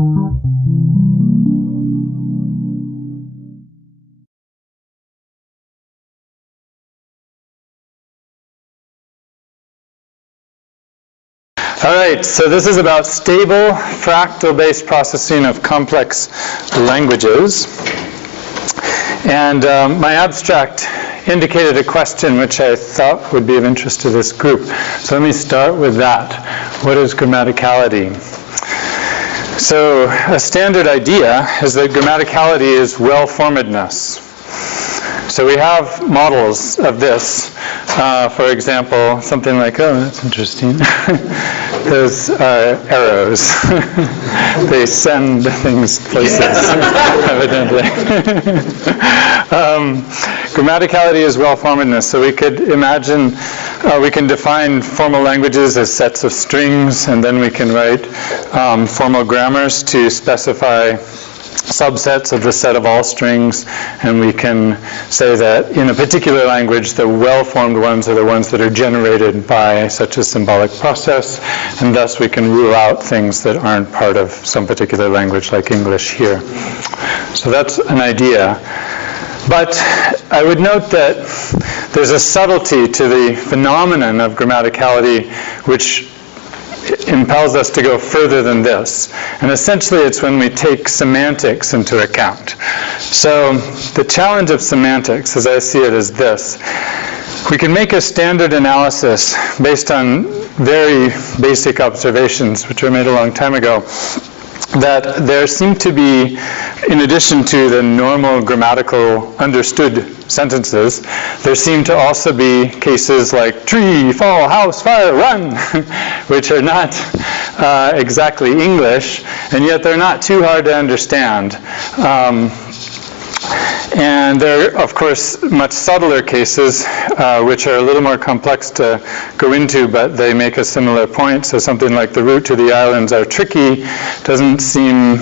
All right, so this is about stable fractal-based processing of complex languages. And my abstract indicated a question which I thought would be of interest to this group. So let me start with that. What is grammaticality? So a standard idea is that grammaticality is well-formedness. So we have models of this. For example, something like, oh, that's interesting. Those are arrows. They send things places, evidently. Grammaticality is well-formedness. So we could imagine, we can define formal languages as sets of strings, and then we can write formal grammars to specify subsets of the set of all strings, and we can say that in a particular language the well-formed ones are the ones that are generated by such a symbolic process, and thus we can rule out things that aren't part of some particular language like English here. So that's an idea. But I would note that there's a subtlety to the phenomenon of grammaticality which impels us to go further than this. And essentially it's when we take semantics into account. So the challenge of semantics, as I see it, is this. We can make a standard analysis based on very basic observations, which were made a long time ago, that there seem to be, in addition to the normal grammatical understood sentences, there seem to also be cases like tree, fall, house, fire, run, which are not exactly English, and yet they're not too hard to understand. And there are, of course, much subtler cases, which are a little more complex to go into, but they make a similar point. So something like the route to the islands are tricky, doesn't seem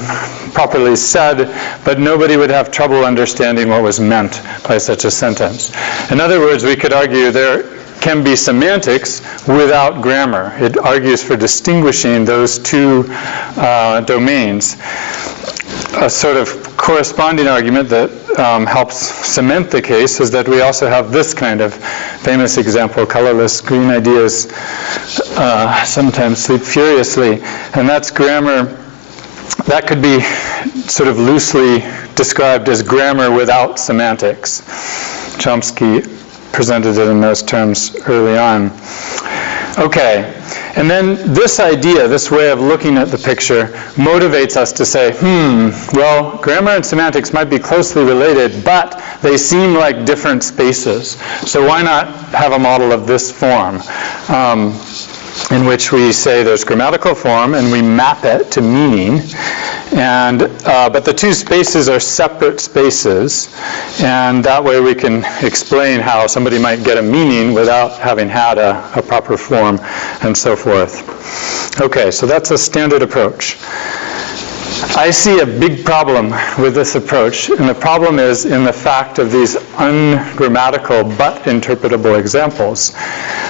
properly said, but nobody would have trouble understanding what was meant by such a sentence. In other words, we could argue there can be semantics without grammar. It argues for distinguishing those two domains. A sort of corresponding argument that helps cement the case is that we also have this kind of famous example: colorless green ideas sometimes sleep furiously. And that's grammar. That could be sort of loosely described as grammar without semantics. Chomsky presented it in those terms early on. Okay. And then this idea, this way of looking at the picture, motivates us to say, well, grammar and semantics might be closely related, but they seem like different spaces. So why not have a model of this form, in which we say there's grammatical form and we map it to meaning, and but the two spaces are separate spaces, and that way we can explain how somebody might get a meaning without having had a proper form, and so forth. Okay, so that's a standard approach. I see a big problem with this approach, and the problem is in the fact of these ungrammatical but interpretable examples.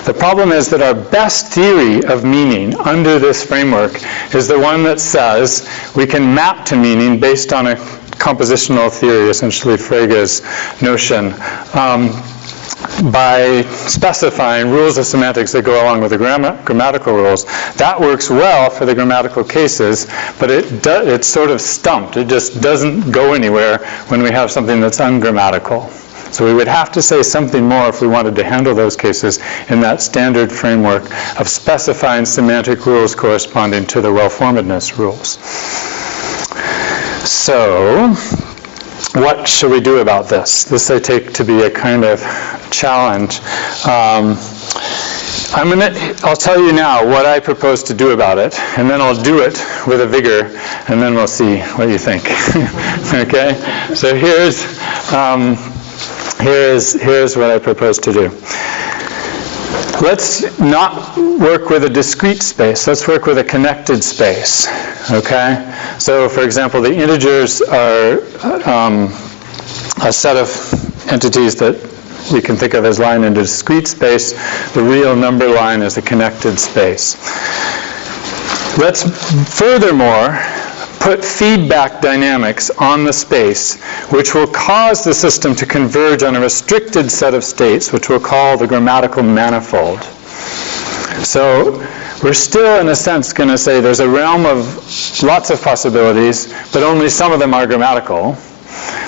The problem is that our best theory of meaning under this framework is the one that says we can map to meaning based on a compositional theory, essentially Frege's notion, by specifying rules of semantics that go along with the grammatical rules. That works well for the grammatical cases, but it's sort of stumped. It just doesn't go anywhere when we have something that's ungrammatical. So we would have to say something more if we wanted to handle those cases in that standard framework of specifying semantic rules corresponding to the well-formedness rules. So what should we do about this? This I take to be a kind of challenge. I'll tell you now what I propose to do about it, and then I'll do it with a vigor, and then we'll see what you think. Okay? So here's what I propose to do. Let's not work with a discrete space. Let's work with a connected space. Okay? So, for example, the integers are a set of entities that we can think of as lying in a discrete space. The real number line is a connected space. Let's furthermore put feedback dynamics on the space, which will cause the system to converge on a restricted set of states, which we'll call the grammatical manifold. So we're still, in a sense, going to say there's a realm of lots of possibilities, but only some of them are grammatical.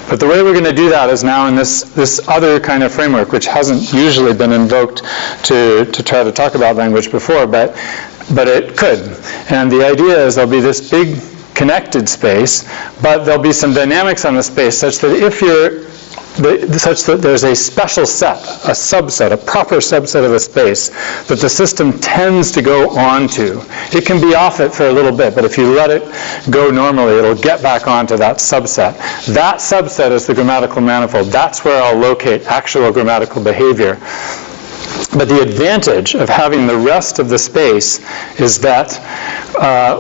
But the way we're going to do that is now in this other kind of framework, which hasn't usually been invoked to try to talk about language before, but it could. And the idea is there'll be this big connected space, but there'll be some dynamics on the space such that there's a special set, a subset, a proper subset of the space that the system tends to go onto. It can be off it for a little bit, but if you let it go normally, it'll get back onto that subset. That subset is the grammatical manifold. That's where I'll locate actual grammatical behavior. But the advantage of having the rest of the space is that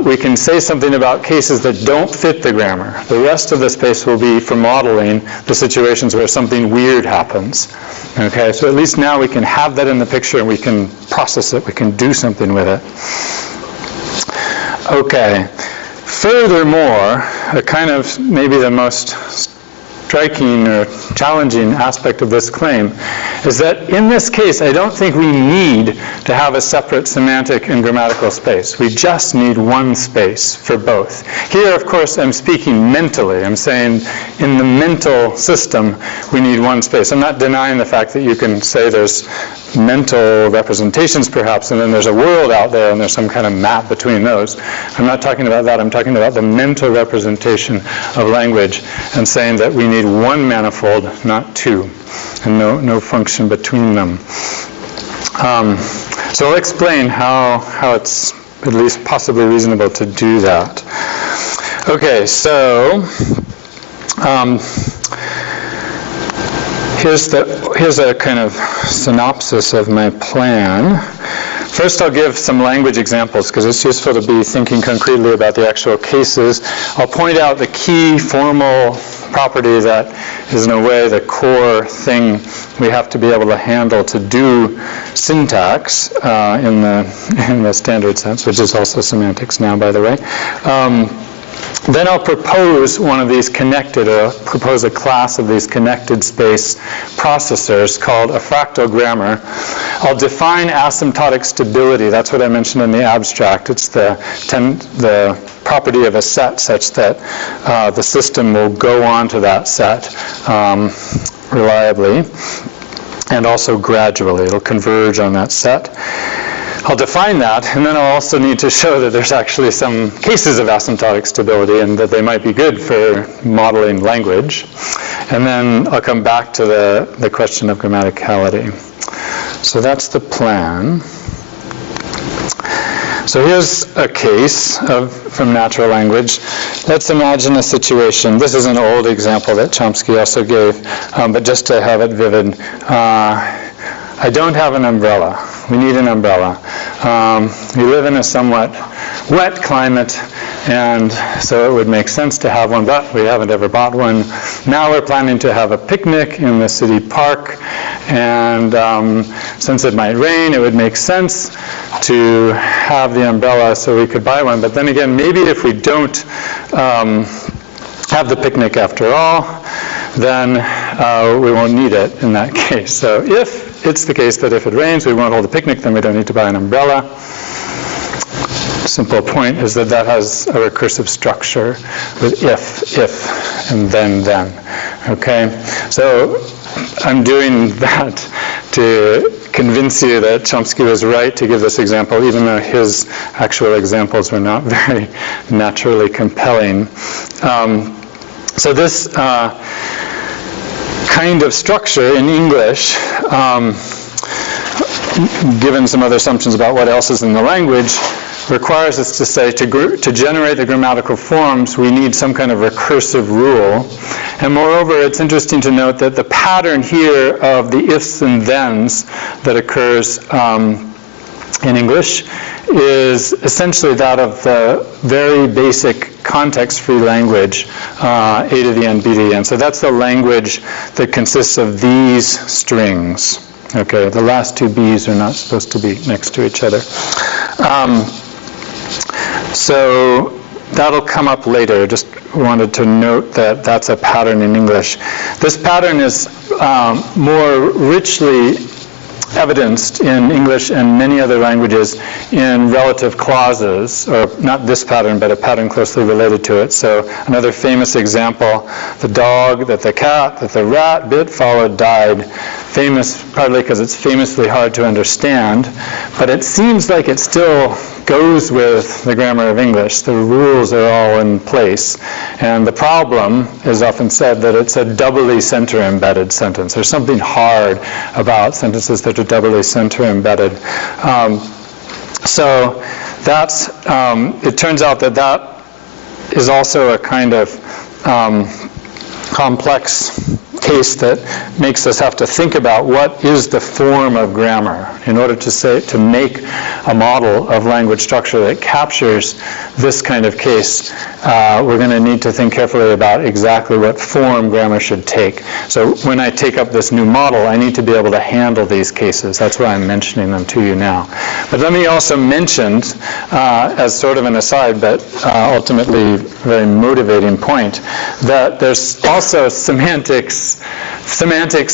we can say something about cases that don't fit the grammar. The rest of the space will be for modeling the situations where something weird happens. Okay, so at least now we can have that in the picture and we can process it, we can do something with it. Okay, furthermore, a kind of maybe the most striking or challenging aspect of this claim is that in this case, I don't think we need to have a separate semantic and grammatical space. We just need one space for both. Here, of course, I'm speaking mentally. I'm saying in the mental system, we need one space. I'm not denying the fact that you can say there's mental representations, perhaps, and then there's a world out there, and there's some kind of map between those. I'm not talking about that. I'm talking about the mental representation of language and saying that we need one manifold, not two, and no function between them. So I'll explain how it's at least possibly reasonable to do that. Okay, so here's a kind of synopsis of my plan. First, I'll give some language examples because it's useful to be thinking concretely about the actual cases. I'll point out the key formal property that is, in a way, the core thing we have to be able to handle to do syntax in the standard sense, which is also semantics now, by the way. Then I'll propose one of these connected, or propose a class of these connected space processors called a fractal grammar. I'll define asymptotic stability. That's what I mentioned in the abstract. It's the property of a set such that the system will go on to that set reliably and also gradually. It'll converge on that set. I'll define that, and then I'll also need to show that there's actually some cases of asymptotic stability and that they might be good for modeling language. And then I'll come back to the question of grammaticality. So that's the plan. So here's a case from natural language. Let's imagine a situation. This is an old example that Chomsky also gave, but just to have it vivid. I don't have an umbrella. We need an umbrella. We live in a somewhat wet climate, and so it would make sense to have one, but we haven't ever bought one. Now we're planning to have a picnic in the city park, and since it might rain, it would make sense to have the umbrella so we could buy one. But then again, maybe if we don't have the picnic after all, then we won't need it in that case. So if it's the case that if it rains, we won't hold a picnic, then we don't need to buy an umbrella. Simple point is that that has a recursive structure with if, and then. Okay? So I'm doing that to convince you that Chomsky was right to give this example, even though his actual examples were not very naturally compelling. So this kind of structure in English, given some other assumptions about what else is in the language, requires us to say to generate the grammatical forms, we need some kind of recursive rule. And moreover, it's interesting to note that the pattern here of the ifs and thens that occurs in English is essentially that of the very basic context-free language, A to the N, B to the N. So that's the language that consists of these strings. Okay, the last two B's are not supposed to be next to each other. So that'll come up later. Just wanted to note that that's a pattern in English. This pattern is more richly evidenced in English and many other languages in relative clauses, or not this pattern, but a pattern closely related to it. So another famous example, the dog that the cat that the rat bit, followed, died. Famous partly because it's famously hard to understand, but it seems like it still goes with the grammar of English. The rules are all in place. And the problem is often said that it's a doubly center-embedded sentence. There's something hard about sentences that are doubly center-embedded. So that's, it turns out that that is also a kind of complex case that makes us have to think about what is the form of grammar in order to make a model of language structure that captures this kind of case. We're going to need to think carefully about exactly what form grammar should take. So when I take up this new model, I need to be able to handle these cases. That's why I'm mentioning them to you now. But let me also mention, as sort of an aside, but ultimately very motivating point, that there's also semantics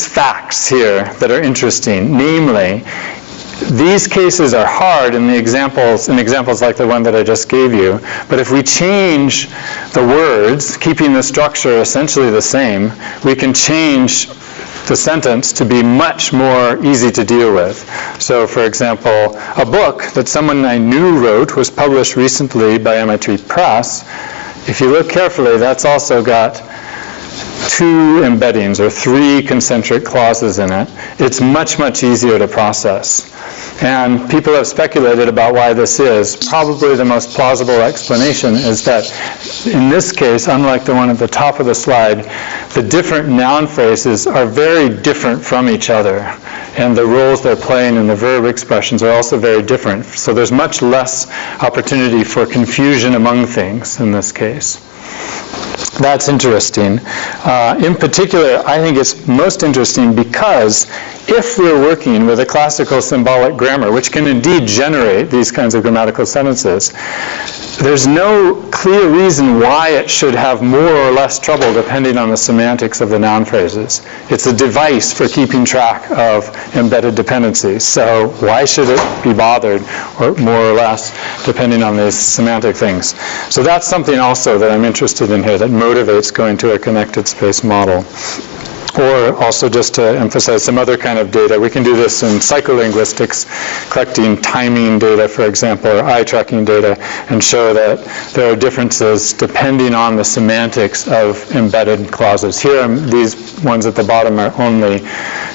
facts here that are interesting. Namely, these cases are hard in examples like the one that I just gave you, but if we change the words, keeping the structure essentially the same, we can change the sentence to be much more easy to deal with. So, for example, a book that someone I knew wrote was published recently by MIT Press. If you look carefully, that's also got 2 embeddings or 3 concentric clauses in it. It's much, much easier to process. And people have speculated about why this is. Probably the most plausible explanation is that in this case, unlike the one at the top of the slide, the different noun phrases are very different from each other. And the roles they're playing in the verb expressions are also very different. So there's much less opportunity for confusion among things in this case. That's interesting. In particular, I think it's most interesting because if we're working with a classical symbolic grammar, which can indeed generate these kinds of grammatical sentences, there's no clear reason why it should have more or less trouble depending on the semantics of the noun phrases. It's a device for keeping track of embedded dependencies. So why should it be bothered, or more or less, depending on these semantic things? So that's something also that I'm interested in here that motivates going to a connected space model. Or also, just to emphasize some other kind of data, we can do this in psycholinguistics, collecting timing data, for example, or eye tracking data, and show that there are differences depending on the semantics of embedded clauses. Here, these ones at the bottom are only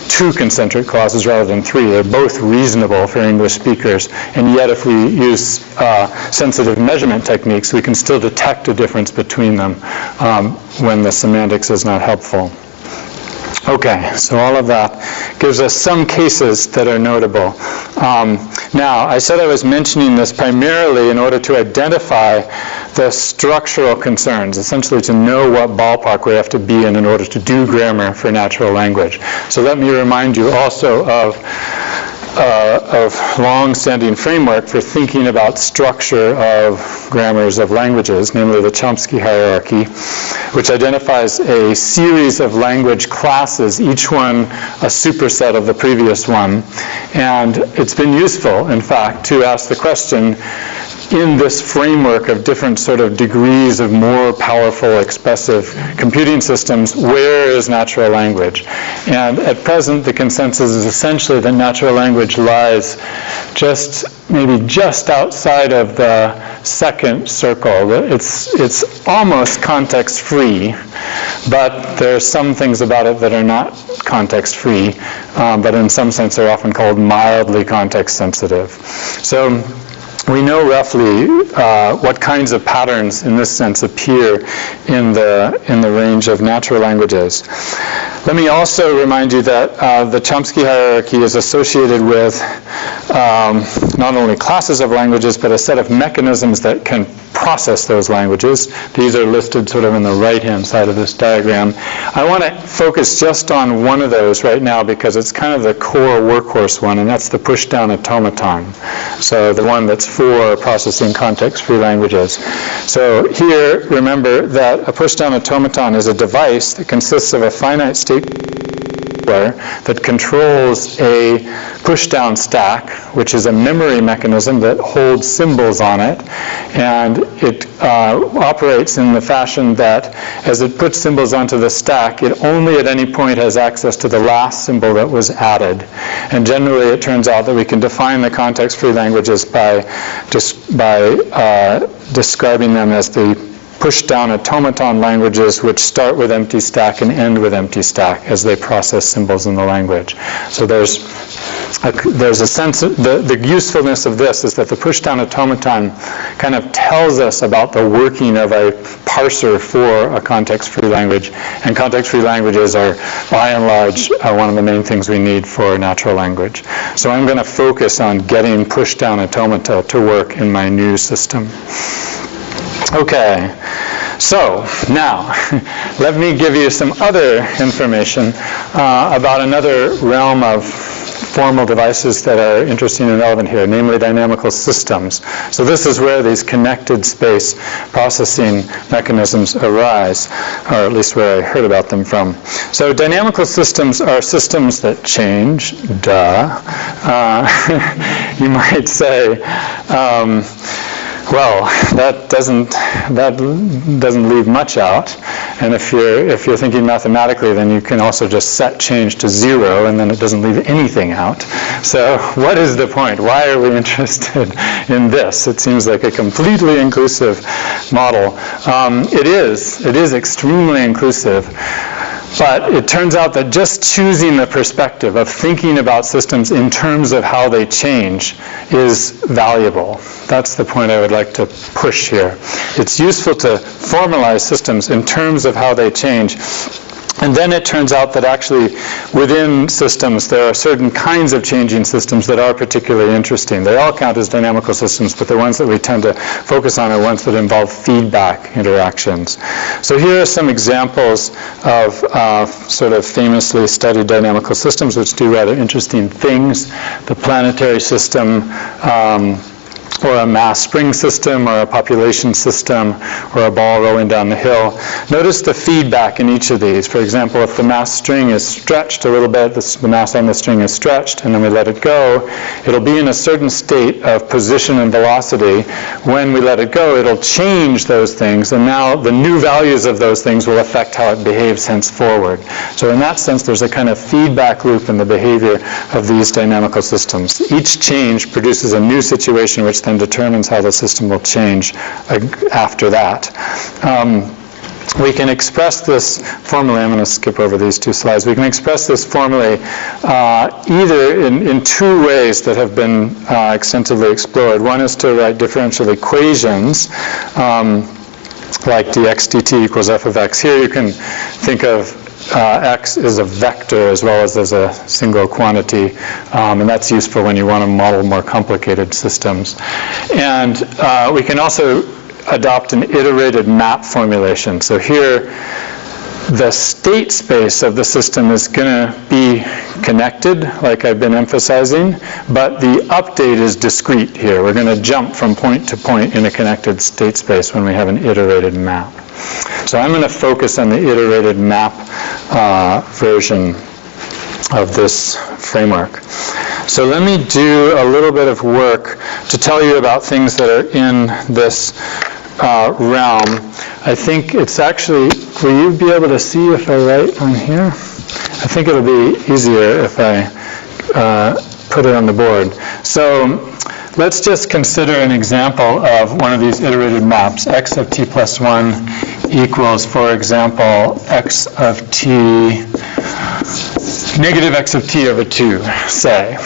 2 concentric clauses rather than 3. They're both reasonable for English speakers, and yet if we use sensitive measurement techniques, we can still detect a difference between them when the semantics is not helpful. Okay, so all of that gives us some cases that are notable. Now, I said I was mentioning this primarily in order to identify the structural concerns, essentially to know what ballpark we have to be in order to do grammar for natural language. So let me remind you also of long-standing framework for thinking about structure of grammars of languages, namely the Chomsky hierarchy, which identifies a series of language classes, each one a superset of the previous one. And it's been useful, in fact, to ask the question, in this framework of different sort of degrees of more powerful expressive computing systems, where is natural language? And at present, the consensus is essentially that natural language lies maybe just outside of the second circle. It's almost context-free, but there are some things about it that are not context-free, but in some sense are often called mildly context-sensitive. So we know roughly what kinds of patterns in this sense appear in the range of natural languages. Let me also remind you that the Chomsky hierarchy is associated with not only classes of languages, but a set of mechanisms that can process those languages. These are listed sort of in the right-hand side of this diagram. I want to focus just on one of those right now because it's kind of the core workhorse one, and that's the Pushdown automaton. So the one that's for processing context-free languages. So here, remember that a Pushdown automaton is a device that consists of a finite state that controls a pushdown stack, which is a memory mechanism that holds symbols on it, and it operates in the fashion that as it puts symbols onto the stack, it only at any point has access to the last symbol that was added. And generally it turns out that we can define the context-free languages by describing them as the push-down automaton languages which start with empty stack and end with empty stack as they process symbols in the language. So there's a sense of the usefulness of this is that the push-down automaton kind of tells us about the working of a parser for a context-free language, and context-free languages are by and large one of the main things we need for natural language. So I'm going to focus on getting push-down automata to work in my new system. Okay, so now let me give you some other information about another realm of formal devices that are interesting and relevant here, namely dynamical systems. So this is where these connected space processing mechanisms arise, or at least where I heard about them from. So dynamical systems are systems that change, duh. You might say, well, that doesn't leave much out. And if you're thinking mathematically, then you can also just set change to 0, and then it doesn't leave anything out. So what is the point? Why are we interested in this? It seems like a completely inclusive model. It is extremely inclusive. But it turns out that just choosing the perspective of thinking about systems in terms of how they change is valuable. That's the point I would like to push here. It's useful to formalize systems in terms of how they change. And then it turns out that actually within systems there are certain kinds of changing systems that are particularly interesting. They all count as dynamical systems, but the ones that we tend to focus on are ones that involve feedback interactions. So here are some examples of sort of famously studied dynamical systems which do rather interesting things. The planetary system, or a mass spring system, or a population system, or a ball rolling down the hill. Notice the feedback in each of these. For example, if the mass string is stretched a little bit, the mass on the string is stretched, and then we let it go, it'll be in a certain state of position and velocity. When we let it go, it'll change those things, and now the new values of those things will affect how it behaves henceforward. So in that sense, there's a kind of feedback loop in the behavior of these dynamical systems. Each change produces a new situation which then determines how the system will change after that. We can express this formally. I'm going to skip over these two slides. We can express this formally either in two ways that have been extensively explored. One is to write differential equations like dx dt equals f of x. Here you can think of x is a vector as well as a single quantity, and that's useful when you want to model more complicated systems. And we can also adopt an iterated map formulation. So here the state space of the system is going to be connected, like I've been emphasizing, but the update is discrete here. We're going to jump from point to point in a connected state space when we have an iterated map. So I'm going to focus on the iterated map version of this framework. So let me do a little bit of work to tell you about things that are in this realm. I think it's actually, will you be able to see if I write on here? I think it'll be easier if I put it on the board. So let's just consider an example of one of these iterated maps. X of t plus 1 equals, for example, x of t, negative x of t over 2, say.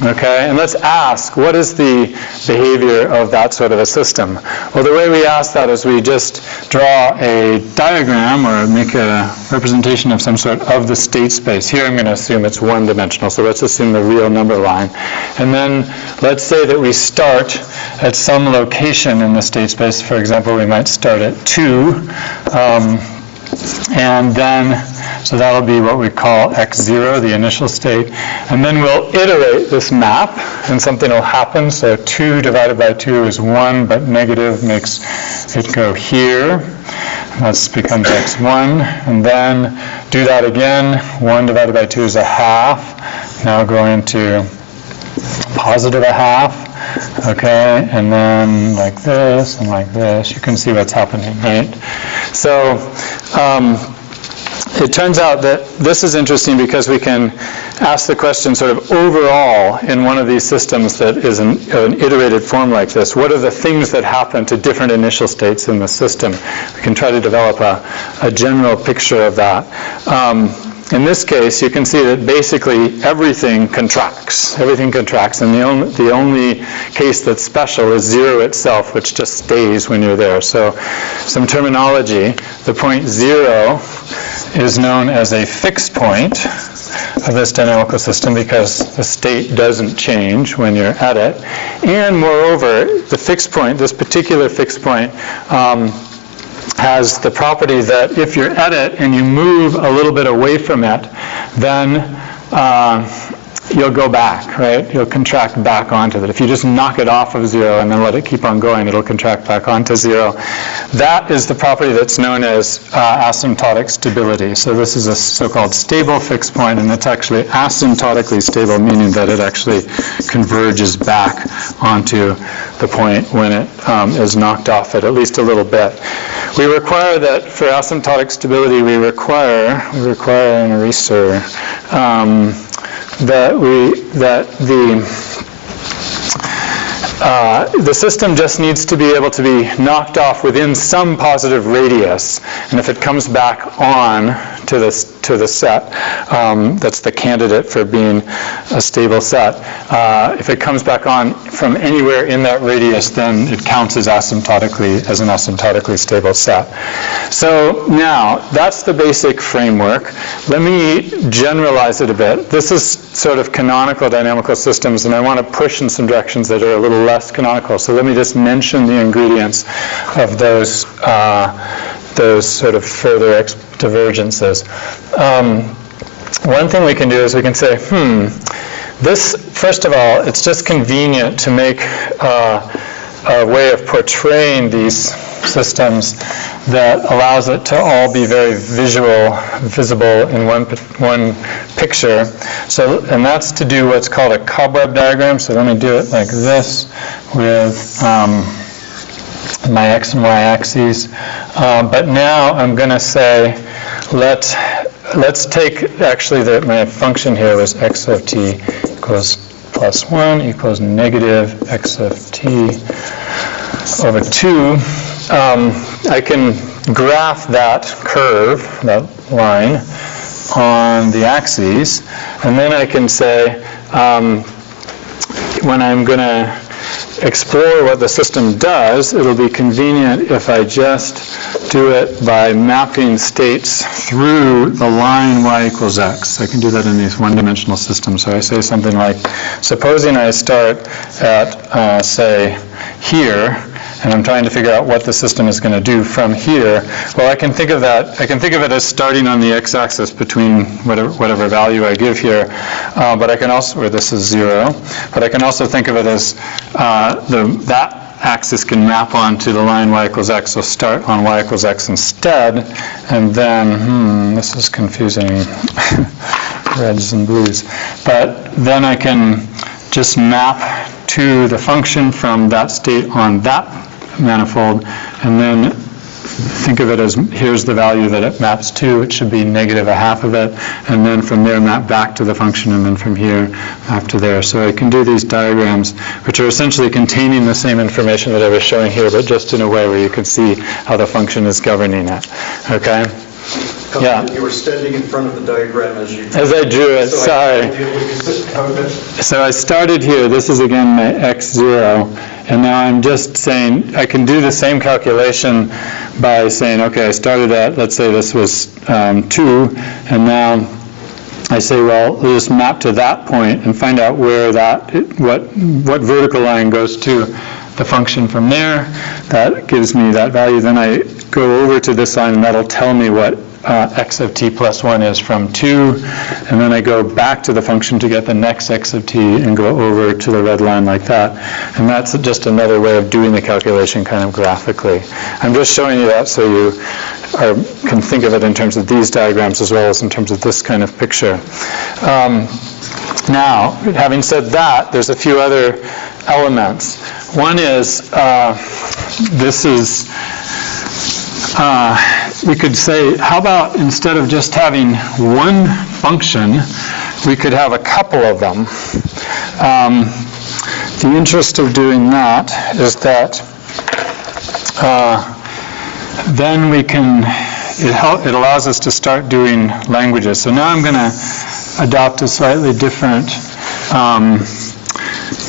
Okay, and let's ask, what is the behavior of that sort of a system? Well, the way we ask that is we just draw a diagram or make a representation of some sort of the state space. Here I'm going to assume it's one-dimensional, so let's assume the real number line. And then let's say that we start at some location in the state space. For example, we might start at 2, and then so that'll be what we call x0, the initial state. And then we'll iterate this map, and something will happen. So 2 divided by 2 is 1, but negative makes it go here. That becomes x1. And then do that again. 1 divided by 2 is a half. Now go into positive a half. Okay, and then like this and like this. You can see what's happening, right? So it turns out that this is interesting because we can ask the question sort of overall in one of these systems that is an iterated form like this, what are the things that happen to different initial states in the system? We can try to develop a general picture of that. In this case, you can see that basically everything contracts. Everything contracts, and the only case that's special is 0 itself, which just stays when you're there. So some terminology, the point 0 is known as a fixed point of this dynamical system because the state doesn't change when you're at it. And moreover, the fixed point, this particular fixed point, has the property that if you're at it and you move a little bit away from it, then you'll go back, right? You'll contract back onto it. If you just knock it off of 0 and then let it keep on going, it'll contract back onto 0. That is the property that's known as asymptotic stability. So this is a so-called stable fixed point, and it's actually asymptotically stable, meaning that it actually converges back onto the point when it is knocked off it, at least a little bit. We require that for asymptotic stability, we require an eraser, that the system just needs to be able to be knocked off within some positive radius, and if it comes back on to the set, that's the candidate for being a stable set. If it comes back on from anywhere in that radius, then it counts as an asymptotically stable set. So now, that's the basic framework. Let me generalize it a bit. This is sort of canonical dynamical systems, and I want to push in some directions that are a little less canonical. So let me just mention the ingredients of those sort of further divergences. One thing we can do is we can say, this, first of all, it's just convenient to make a way of portraying these systems that allows it to all be very visible in one picture. So, and that's to do what's called a cobweb diagram. So let me do it like this with my x and y axes. But now I'm going to say, let's take, actually my function here was x of t equals plus 1 equals negative x of t over 2. I can graph that curve, that line, on the axes, and then I can say, when I'm going to explore what the system does, it'll be convenient if I just do it by mapping states through the line y equals x. I can do that in these one-dimensional systems. So I say something like, supposing I start at, say, here, and I'm trying to figure out what the system is going to do from here. Well, I can think of it as starting on the x-axis between whatever value I give here, but I can also, or this is 0, but I can also think of it as that axis can map onto the line y equals x, so start on y equals x instead, and then, this is confusing, reds and blues, but then I can just map to the function from that state on that manifold, and then think of it as here's the value that it maps to. It should be negative a half of it, and then from there map back to the function, and then from here map to there. So I can do these diagrams, which are essentially containing the same information that I was showing here, but just in a way where you can see how the function is governing it. Okay? Yeah. You were standing in front of the diagram as I drew it, sorry. So I started here, this is again my x0, and now I'm just saying, I can do the same calculation by saying, okay, I started at, let's say this was 2, and now I say, well, we'll just map to that point and find out where that, what vertical line goes to the function from there. That gives me that value. Then I go over to this line, and that'll tell me what x of t plus 1 is from 2. And then I go back to the function to get the next x of t and go over to the red line like that. And that's just another way of doing the calculation kind of graphically. I'm just showing you that so you can think of it in terms of these diagrams as well as in terms of this kind of picture. Now, having said that, there's a few other elements. One is, this is, we could say, how about instead of just having one function, we could have a couple of them. The interest of doing that is that then we can, it allows us to start doing languages. So now I'm going to adopt a slightly different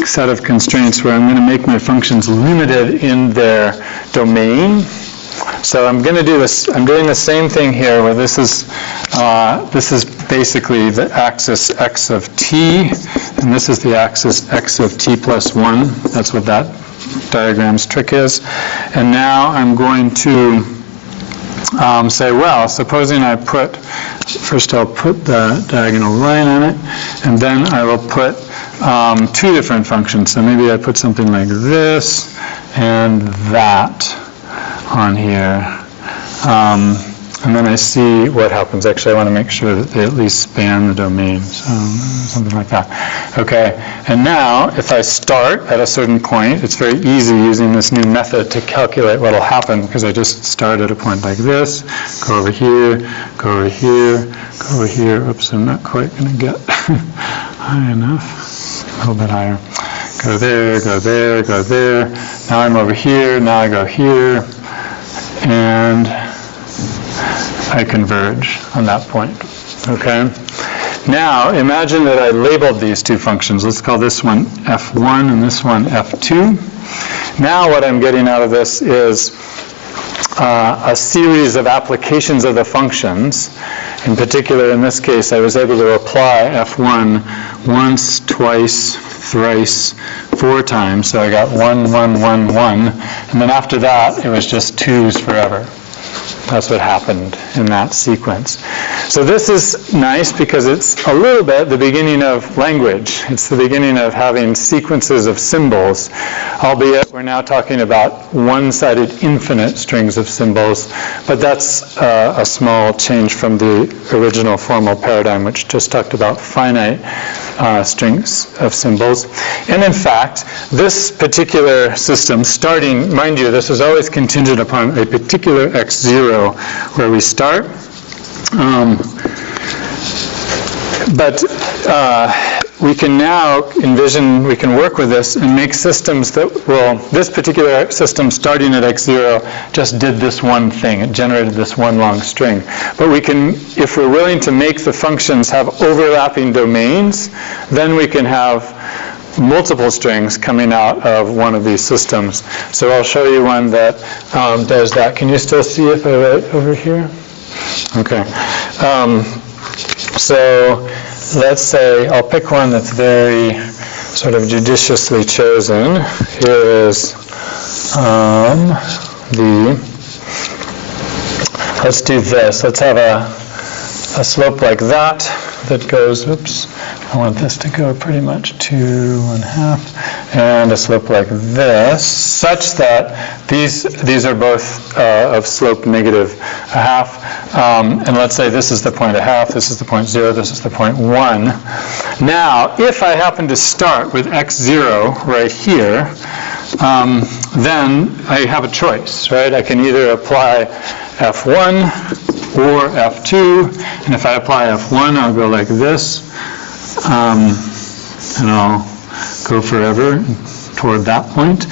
set of constraints where I'm going to make my functions limited in their domain. So I'm going to do this, I'm doing the same thing here where this is basically the axis x of t, and this is the axis x of t plus 1. That's what that diagram's trick is. And now I'm going to say, well, supposing I put, first I'll put the diagonal line on it, and then I will put 2 different functions. So maybe I put something like this and that on here. And then I see what happens. Actually, I want to make sure that they at least span the domain. So something like that. Okay. And now, if I start at a certain point, it's very easy using this new method to calculate what will happen, because I just start at a point like this, go over here, go over here, go over here. Oops, I'm not quite going to get high enough. A little bit higher. Go there, go there, go there. Now I'm over here. Now I go here. And I converge on that point. Okay? Now, imagine that I labeled these 2 functions. Let's call this one f1 and this one f2. Now what I'm getting out of this is a series of applications of the functions. In particular, in this case, I was able to apply f1 once, twice, thrice, 4 times. So I got 1, 1, 1, 1. And then after that, it was just 2's forever. That's what happened in that sequence. So this is nice because it's a little bit the beginning of language. It's the beginning of having sequences of symbols, albeit we're now talking about one-sided infinite strings of symbols, but that's a small change from the original formal paradigm, which just talked about finite strings of symbols. And in fact, this particular system, starting, mind you, this is always contingent upon a particular x0 where we start. But we can now envision, we can work with this and make systems that will, this particular system starting at x0 just did this one thing. It generated this one long string. But we can, if we're willing to make the functions have overlapping domains, then we can have multiple strings coming out of one of these systems. So I'll show you one that does that. Can you still see if I write over here? Okay. So let's say I'll pick one that's very sort of judiciously chosen. Here is let's do this. Let's have a slope like that goes, oops, I want this to go pretty much to 1/2, and a slope like this, such that these are both of slope -1/2. And let's say this is the point 1/2, this is the point 0, this is the point 1. Now, if I happen to start with x0 right here, then I have a choice, right? I can either apply f1 or f2, and if I apply f1, I'll go like this, and I'll go forever toward that point.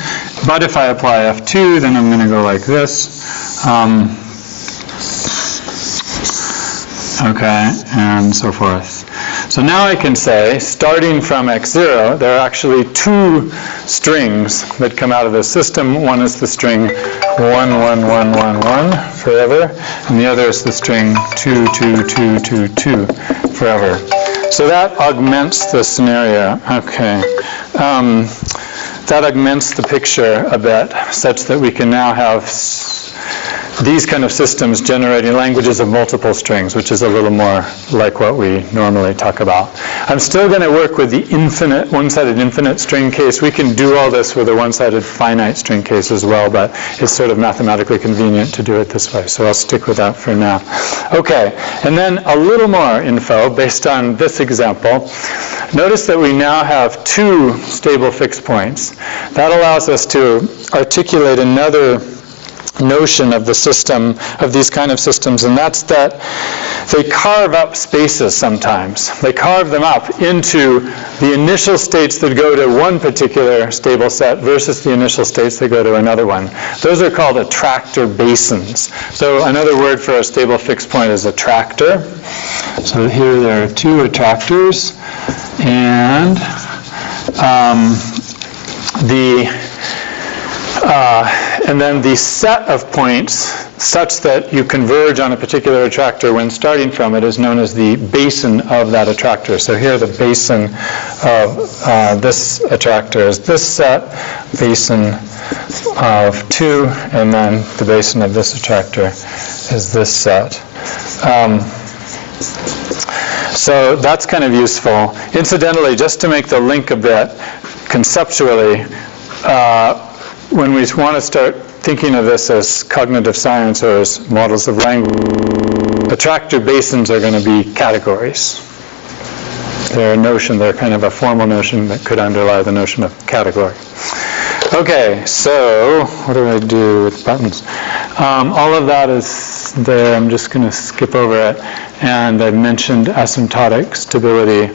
But if I apply f2, then I'm going to go like this. Okay, and so forth. So now I can say, starting from x0, there are actually two strings that come out of the system. One is the string 11111 forever, and the other is the string 22222 forever. So that augments the scenario. Okay. That augments the picture a bit, such that we can now have these kind of systems generating languages of multiple strings, which is a little more like what we normally talk about. I'm still going to work with the infinite, one-sided infinite string case. We can do all this with a one-sided finite string case as well, but it's sort of mathematically convenient to do it this way, so I'll stick with that for now. Okay, and then a little more info based on this example. Notice that we now have two stable fixed points. That allows us to articulate another notion of the system, of these kind of systems, and that's that they carve up spaces sometimes. They carve them up into the initial states that go to one particular stable set versus the initial states that go to another one. Those are called attractor basins. So another word for a stable fixed point is attractor. So here there are two attractors, and and then the set of points such that you converge on a particular attractor when starting from it is known as the basin of that attractor. So here the basin of this attractor is this set, basin of 2, and then the basin of this attractor is this set. So that's kind of useful. Incidentally, just to make the link a bit conceptually, when we want to start thinking of this as cognitive science or as models of language, attractor basins are going to be categories. They're a notion, they're kind of a formal notion that could underlie the notion of category. Okay, so what do I do with buttons? All of that is there. I'm just going to skip over it. And I've mentioned asymptotic stability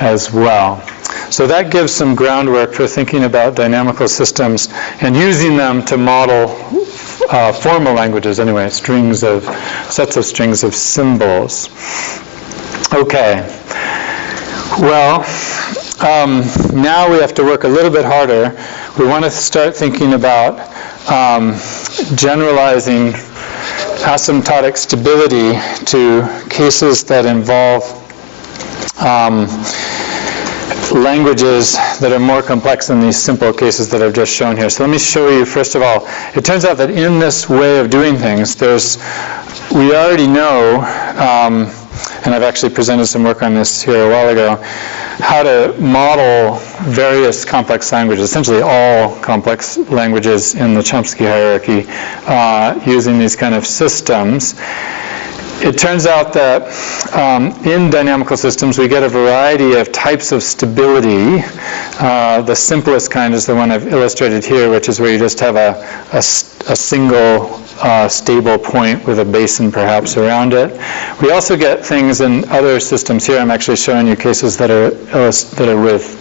as well. So that gives some groundwork for thinking about dynamical systems and using them to model formal languages anyway, sets of strings of symbols. Okay. Well, now we have to work a little bit harder. We want to start thinking about generalizing asymptotic stability to cases that involve languages that are more complex than these simple cases that I've just shown here. So let me show you, first of all, it turns out that in this way of doing things, we already know, and I've actually presented some work on this here a while ago, how to model various complex languages, essentially all complex languages in the Chomsky hierarchy, using these kind of systems. It turns out that in dynamical systems we get a variety of types of stability. The simplest kind is the one I've illustrated here, which is where you just have a single stable point with a basin perhaps around it. We also get things in other systems. Here I'm actually showing you cases that are with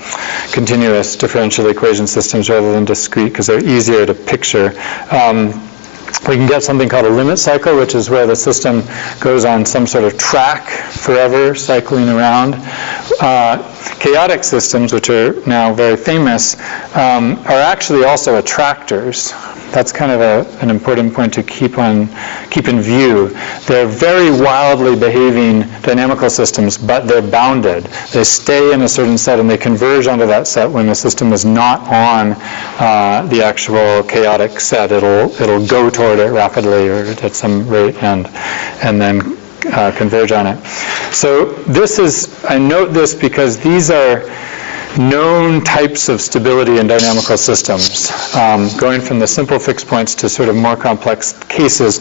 continuous differential equation systems rather than discrete because they're easier to picture. We can get something called a limit cycle, which is where the system goes on some sort of track forever, cycling around. Chaotic systems, which are now very famous, are actually also attractors. That's kind of an important point to keep in view. They're very wildly behaving dynamical systems, but they're bounded. They stay in a certain set and they converge onto that set when the system is not on the actual chaotic set. It'll go toward it rapidly or at some rate and then converge on it. So I note this because these are known types of stability in dynamical systems, going from the simple fixed points to sort of more complex cases.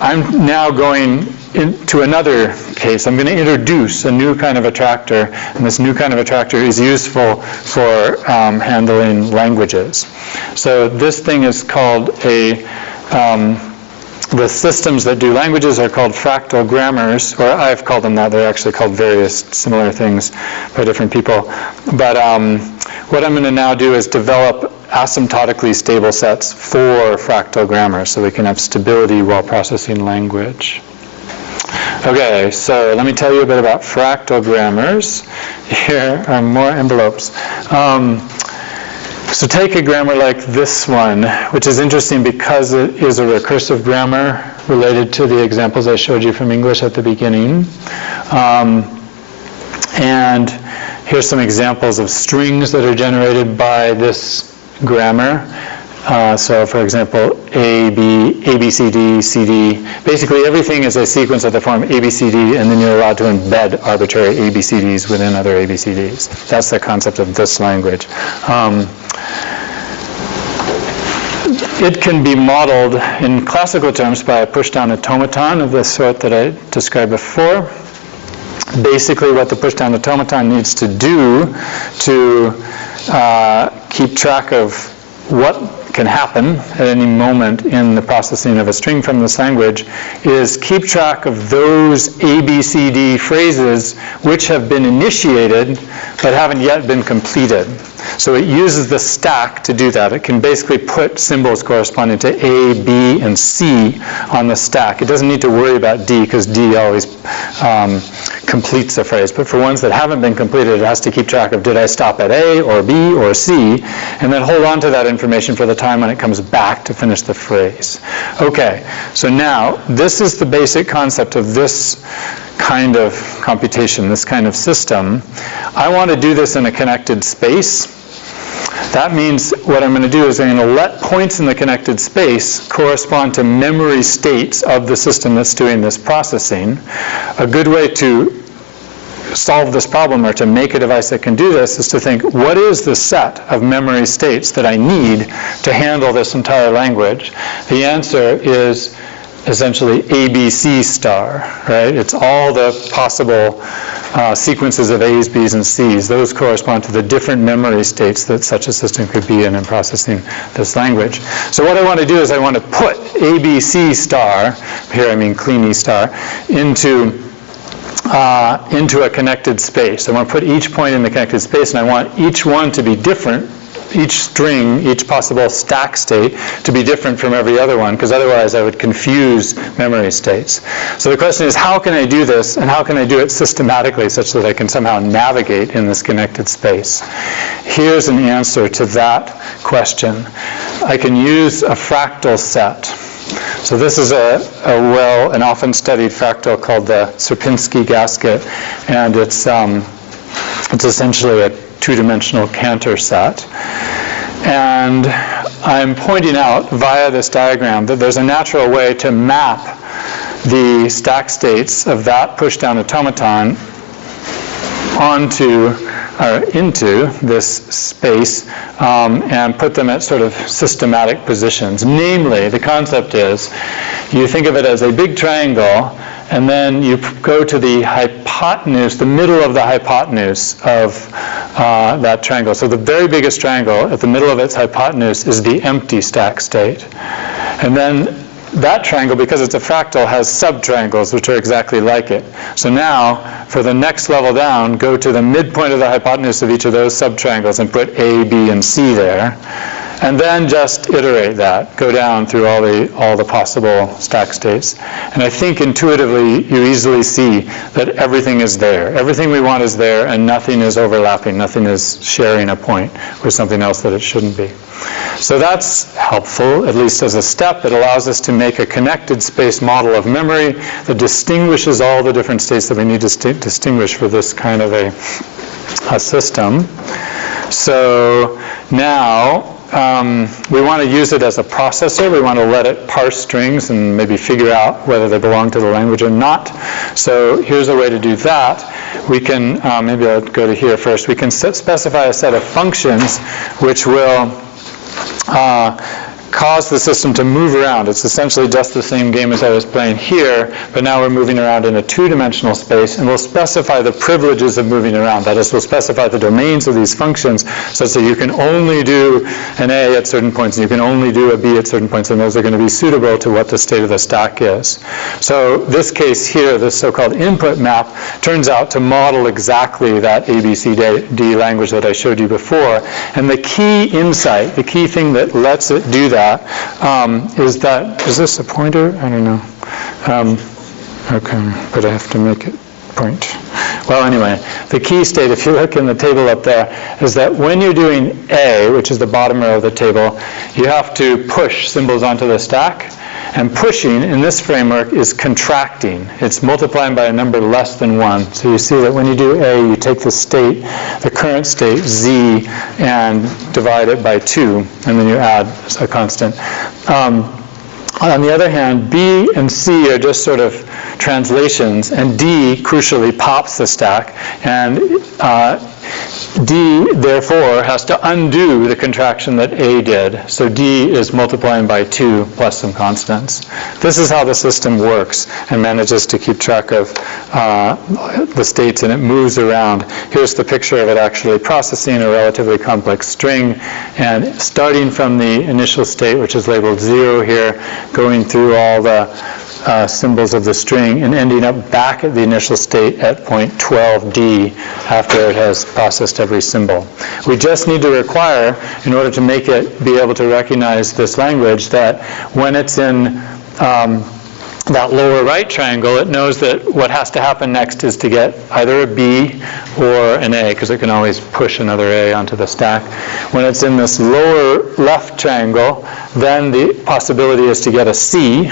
I'm now going into another case. I'm going to introduce a new kind of attractor, and this new kind of attractor is useful for handling languages. So this thing is called the systems that do languages are called fractal grammars, or I've called them that. They're actually called various similar things by different people. But what I'm going to now do is develop asymptotically stable sets for fractal grammars so we can have stability while processing language. Okay, so let me tell you a bit about fractal grammars. Here are more envelopes. So take a grammar like this one, which is interesting because it is a recursive grammar related to the examples I showed you from English at the beginning. And here's some examples of strings that are generated by this grammar. So for example, A, B, C, D, C, D. Basically everything is a sequence of the form A, B, C, D, and then you're allowed to embed arbitrary A, B, C, Ds within other A, B, C, Ds. That's the concept of this language. It can be modeled in classical terms by a pushdown automaton of the sort that I described before. Basically what the pushdown automaton needs to do to keep track of what can happen at any moment in the processing of a string from this language is keep track of those A, B, C, D phrases which have been initiated but haven't yet been completed. So it uses the stack to do that. It can basically put symbols corresponding to A, B, and C on the stack. It doesn't need to worry about D because D always completes a phrase. But for ones that haven't been completed, it has to keep track of did I stop at A or B or C, and then hold on to that information for the time when it comes back to finish the phrase. Okay, so now this is the basic concept of this kind of computation, this kind of system. I want to do this in a connected space. That means what I'm going to do is I'm going to let points in the connected space correspond to memory states of the system that's doing this processing. A good way to solve this problem or to make a device that can do this is to think, what is the set of memory states that I need to handle this entire language? The answer is essentially ABC star, right? It's all the possible sequences of A's, B's, and C's. Those correspond to the different memory states that such a system could be in processing this language. So what I want to do is I want to put ABC star, here I mean clean E star, into a connected space. I want to put each point in the connected space, and I want each one to be different, each string, each possible stack state to be different from every other one, because otherwise I would confuse memory states. So the question is, how can I do this, and how can I do it systematically such that I can somehow navigate in this connected space? Here's an answer to that question. I can use a fractal set. So this is an often studied fractal called the Sierpinski gasket, and it's essentially a two-dimensional Cantor set. And I'm pointing out via this diagram that there's a natural way to map the stack states of that pushdown automaton into this space and put them at sort of systematic positions. Namely, the concept is you think of it as a big triangle, and then you go to the hypotenuse, the middle of the hypotenuse of that triangle. So the very biggest triangle, at the middle of its hypotenuse, is the empty stack state. And then that triangle, because it's a fractal, has subtriangles which are exactly like it. So now, for the next level down, go to the midpoint of the hypotenuse of each of those subtriangles and put A, B, and C there. And then just iterate that. Go down through all the possible stack states. And I think intuitively you easily see that everything is there. Everything we want is there, and nothing is overlapping. Nothing is sharing a point with something else that it shouldn't be. So that's helpful, at least as a step. It allows us to make a connected space model of memory that distinguishes all the different states that we need to distinguish for this kind of a system. So now we want to use it as a processor. We want to let it parse strings and maybe figure out whether they belong to the language or not. So here's a way to do that. We can, maybe I'll go to here first. We can specify a set of functions which will cause the system to move around. It's essentially just the same game as I was playing here, but now we're moving around in a two-dimensional space, and we'll specify the privileges of moving around. That is, we'll specify the domains of these functions such that you can only do an A at certain points, and you can only do a B at certain points, and those are going to be suitable to what the state of the stack is. So this case here, this so-called input map, turns out to model exactly that ABCD language that I showed you before. And the key insight, the key thing that lets it do that, is this a pointer? I don't know. Okay, but I have to make it point. Well, anyway, the key state, if you look in the table up there, is that when you're doing A, which is the bottom row of the table, you have to push symbols onto the stack. And pushing in this framework is contracting. It's multiplying by a number less than 1. So you see that when you do A, you take the state, the current state, Z, and divide it by 2, and then you add a constant. On the other hand, B and C are just sort of translations, and D crucially pops the stack, and D therefore has to undo the contraction that A did. So D is multiplying by 2 plus some constants. This is how the system works and manages to keep track of the states, and it moves around. Here's the picture of it actually processing a relatively complex string, and starting from the initial state, which is labeled 0 here, going through all the symbols of the string and ending up back at the initial state at point 12D after it has processed every symbol. We just need to require, in order to make it be able to recognize this language, that when it's in that lower right triangle, it knows that what has to happen next is to get either a B or an A, because it can always push another A onto the stack. When it's in this lower left triangle, then the possibility is to get a C,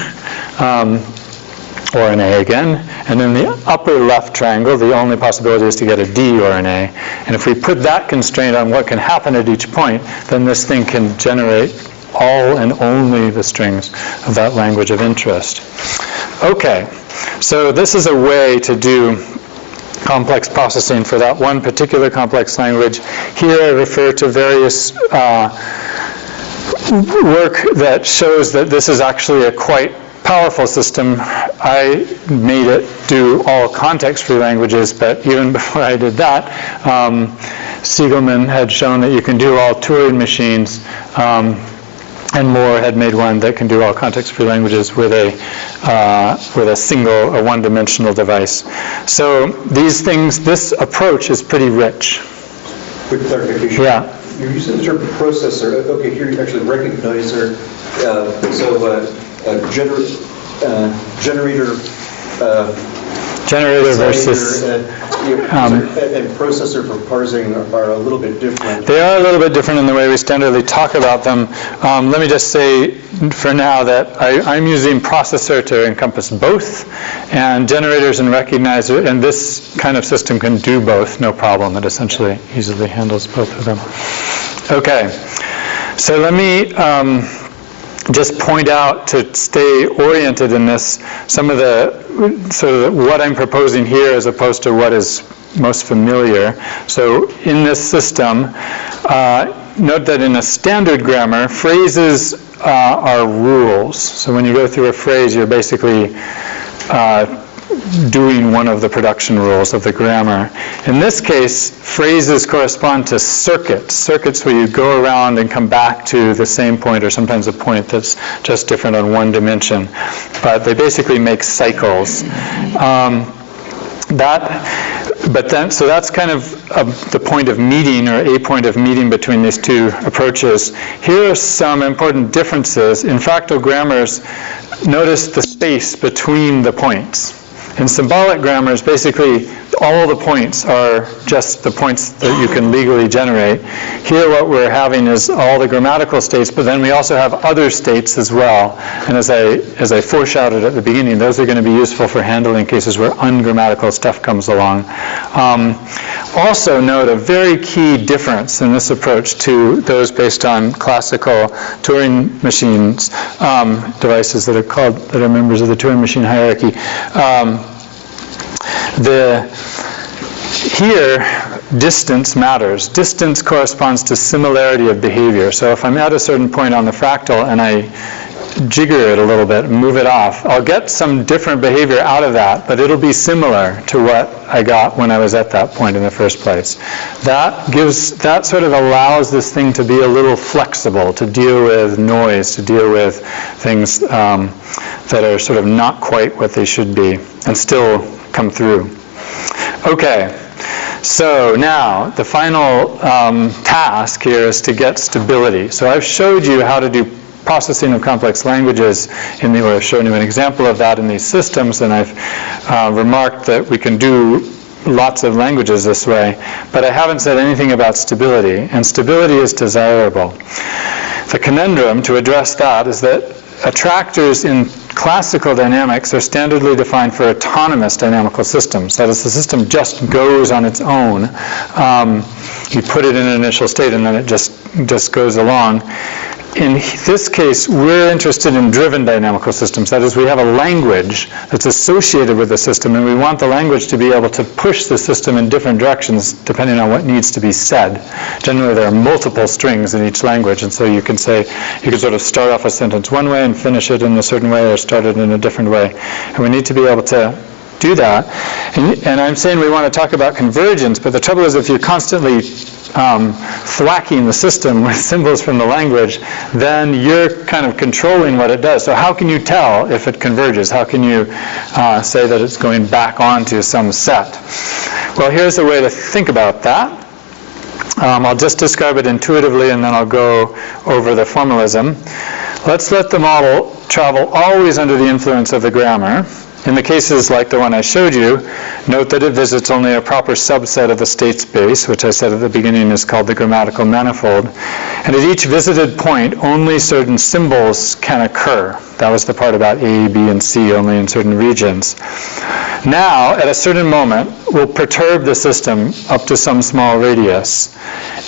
or an A again. And in the upper left triangle, the only possibility is to get a D or an A. And if we put that constraint on what can happen at each point, then this thing can generate all and only the strings of that language of interest. Okay, so this is a way to do complex processing for that one particular complex language. Here I refer to various work that shows that this is actually a quite powerful system. I made it do all context-free languages, but even before I did that, Siegelman had shown that you can do all Turing machines, and Moore had made one that can do all context-free languages with a single, a one-dimensional device. So these things, this approach is pretty rich. Quick clarification. Yeah. You're using the term processor. Okay, here you actually recognizer. Generator versus and processor for parsing are a little bit different. They are a little bit different in the way we standardly talk about them. Let me just say for now that I'm using processor to encompass both, and generators and recognizer, and this kind of system can do both, no problem. It essentially easily handles both of them. Okay, so let me just point out, to stay oriented in this, some of the sort of what I'm proposing here as opposed to what is most familiar. So in this system, note that in a standard grammar, phrases are rules. So when you go through a phrase, you're basically doing one of the production rules of the grammar. In this case, phrases correspond to circuits where you go around and come back to the same point, or sometimes a point that's just different on one dimension. But they basically make cycles. So that's kind of the point of meeting, or a point of meeting between these two approaches. Here are some important differences. In fractal grammars, notice the space between the points. In symbolic grammars, basically all the points are just the points that you can legally generate. Here what we're having is all the grammatical states, but then we also have other states as well. And as I foreshadowed at the beginning, those are going to be useful for handling cases where ungrammatical stuff comes along. Also note a very key difference in this approach to those based on classical Turing machines, devices that are members of the Turing machine hierarchy. Here, distance matters. Distance corresponds to similarity of behavior. So if I'm at a certain point on the fractal and I jigger it a little bit and move it off, I'll get some different behavior out of that, but it'll be similar to what I got when I was at that point in the first place. That sort of allows this thing to be a little flexible, to deal with noise, to deal with things that are sort of not quite what they should be, and still come through. Okay, so now the final task here is to get stability. So I've showed you how to do processing of complex languages in the, or I've shown you an example of that in these systems, and I've remarked that we can do lots of languages this way, but I haven't said anything about stability, and stability is desirable. The conundrum to address that is that attractors in classical dynamics are standardly defined for autonomous dynamical systems. That is, the system just goes on its own. You put it in an initial state and then it just goes along. In this case, we're interested in driven dynamical systems. That is, we have a language that's associated with the system, and we want the language to be able to push the system in different directions depending on what needs to be said. Generally, there are multiple strings in each language, and so you can say, you can sort of start off a sentence one way and finish it in a certain way, or start it in a different way. And we need to be able to do that. And I'm saying we want to talk about convergence, but the trouble is if you're constantly thwacking the system with symbols from the language, then you're kind of controlling what it does. So how can you tell if it converges? How can you say that it's going back onto some set? Well, here's a way to think about that. I'll just describe it intuitively, and then I'll go over the formalism. Let's let the model travel always under the influence of the grammar. In the cases like the one I showed you, note that it visits only a proper subset of the state space, which I said at the beginning is called the grammatical manifold. And at each visited point, only certain symbols can occur. That was the part about A, B, and C, only in certain regions. Now, at a certain moment, we'll perturb the system up to some small radius.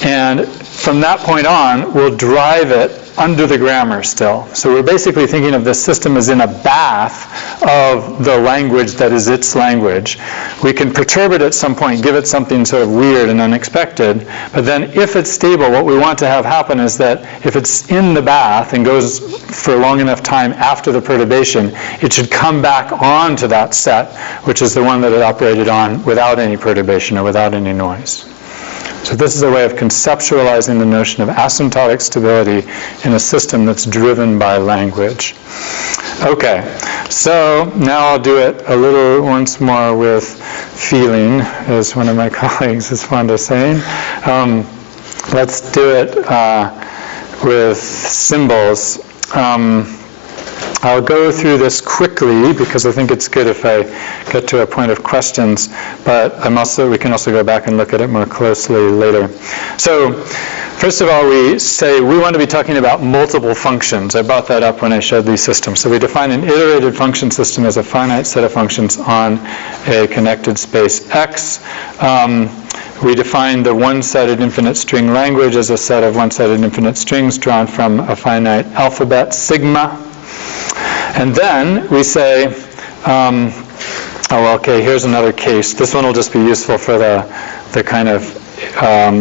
And from that point on, we'll drive it under the grammar still. So we're basically thinking of the system as in a bath of the language that is its language. We can perturb it at some point, give it something sort of weird and unexpected, but then if it's stable, what we want to have happen is that if it's in the bath and goes for long enough time after the perturbation, it should come back onto that set, which is the one that it operated on without any perturbation or without any noise. So this is a way of conceptualizing the notion of asymptotic stability in a system that's driven by language. Okay, so now I'll do it a little once more with feeling, as one of my colleagues is fond of saying. Let's do it with symbols. I'll go through this quickly because I think it's good if I get to a point of questions, but we can also go back and look at it more closely later. So first of all, we say we want to be talking about multiple functions. I brought that up when I showed these systems. So we define an iterated function system as a finite set of functions on a connected space X. We define the one-sided infinite string language as a set of one-sided infinite strings drawn from a finite alphabet, sigma. And then we say, okay, here's another case. This one will just be useful for the kind of